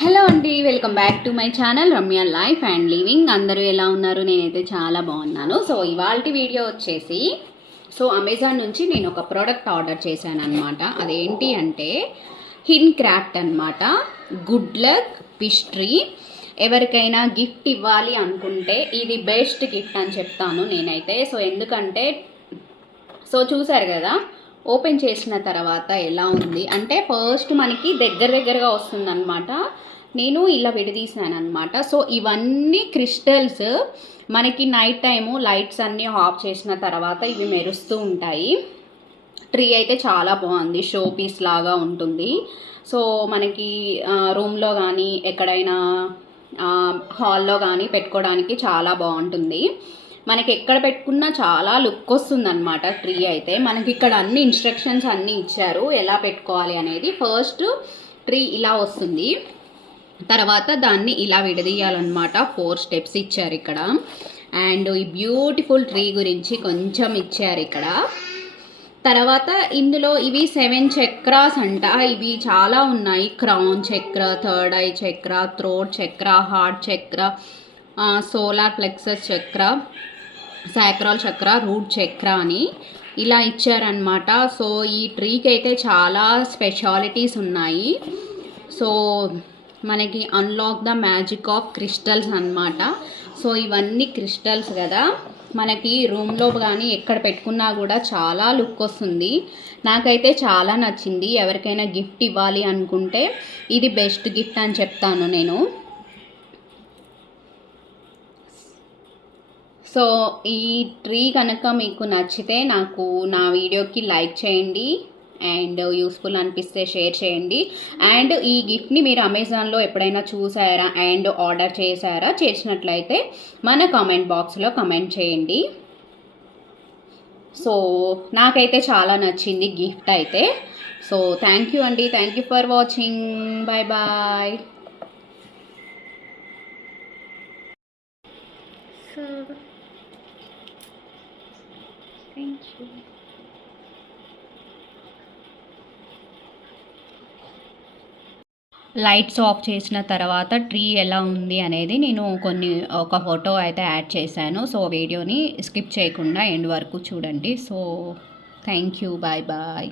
Hello అండి, welcome back to my channel Ramya life and living. అందరూ ఎలా ఉన్నారు? నేనైతే చాలా బాగున్నాను. సో ఇవాల్టి వీడియో వచ్చేసి అమెజాన్ నుంచి నేను ఒక ప్రోడక్ట్ ఆర్డర్ చేశాను అనమాట. అదేంటి అంటే హిన్ క్రాఫ్ట్ అనమాట. గుడ్ లక్ పిస్ట్రీ. ఎవరికైనా గిఫ్ట్ ఇవ్వాలి అనుకుంటే ఇది బెస్ట్ గిఫ్ట్ అని చెప్తాను నేనైతే. ఎందుకంటే చూసారు కదా, ఓపెన్ చేసిన తర్వాత ఎలా ఉంది అంటే ఫస్ట్ మనకి దగ్గరగా వస్తుందన్నమాట. నేను ఇలా విడదీసాను అనమాట. ఇవన్నీ క్రిస్టల్స్ మనకి నైట్ టైము లైట్స్ అన్నీ ఆఫ్ చేసిన తర్వాత ఇవి మెరుస్తూ ఉంటాయి. ట్రీ అయితే చాలా బాగుంది, షో పీస్ లాగా ఉంటుంది. మనకి రూమ్లో కానీ ఎక్కడైనా హాల్లో కానీ పెట్టుకోవడానికి చాలా బాగుంటుంది. మనకి ఎక్కడ పెట్టుకున్నా చాలా లుక్ వస్తుంది అనమాట. ట్రీ అయితే మనకి ఇక్కడ అన్ని ఇన్స్ట్రక్షన్స్ అన్నీ ఇచ్చారు ఎలా పెట్టుకోవాలి అనేది. ఫస్ట్ ట్రీ ఇలా వస్తుంది, తర్వాత దాన్ని ఇలా విడదీయాలన్నమాట. 4 స్టెప్స్ ఇచ్చారు ఇక్కడ. అండ్ ఈ బ్యూటిఫుల్ ట్రీ గురించి కొంచెం ఇచ్చారు ఇక్కడ. తర్వాత ఇందులో ఇవి 7 చక్రాస్ అంట. ఇవి చాలా ఉన్నాయి. క్రౌన్ చక్ర, థర్డ్ ఐ చక్ర, థ్రోట్ చక్ర, హార్ట్ చక్ర, సోలార్ ప్లెక్సస్ చక్ర, సాక్రల్ చక్ర, రూట్ చక్ర అని ఇలా ఇచ్చారనమాట. ఈ ట్రీకి అయితే చాలా స్పెషాలిటీస్ ఉన్నాయి. మనకి unlock the magic of crystals అనమాట. ఇవన్నీ క్రిస్టల్స్ కదా, మనకి రూమ్లో కానీ ఎక్కడ పెట్టుకున్నా కూడా చాలా లుక్ వస్తుంది. నాకైతే చాలా నచ్చింది. ఎవరికైనా గిఫ్ట్ ఇవ్వాలి అనుకుంటే ఇది బెస్ట్ గిఫ్ట్ అని చెప్తాను నేను. ఈ ట్రీ కనుక మీకు నచ్చితే నాకు నా వీడియోకి లైక్ చేయండి అండ్ యూస్ఫుల్ అనిపిస్తే షేర్ చేయండి. అండ్ ఈ గిఫ్ట్ని మీరు అమెజాన్లో ఎప్పుడైనా చూసారా అండ్ ఆర్డర్ చేసినట్లయితే మన కామెంట్ బాక్స్లో కమెంట్ చేయండి. నాకైతే చాలా నచ్చింది గిఫ్ట్ అయితే. థ్యాంక్ యూ అండి, thank you for watching. Bye bye. Thank you. Lights off చేసిన తర్వాత ట్రీ ఎలా ఉంది అనేది నేను ఒక ఫోటో అయితే యాడ్ చేశాను. వీడియోని స్కిప్ చేయకుండా ఎండ్ వరకు చూడండి. Thank you. Bye bye.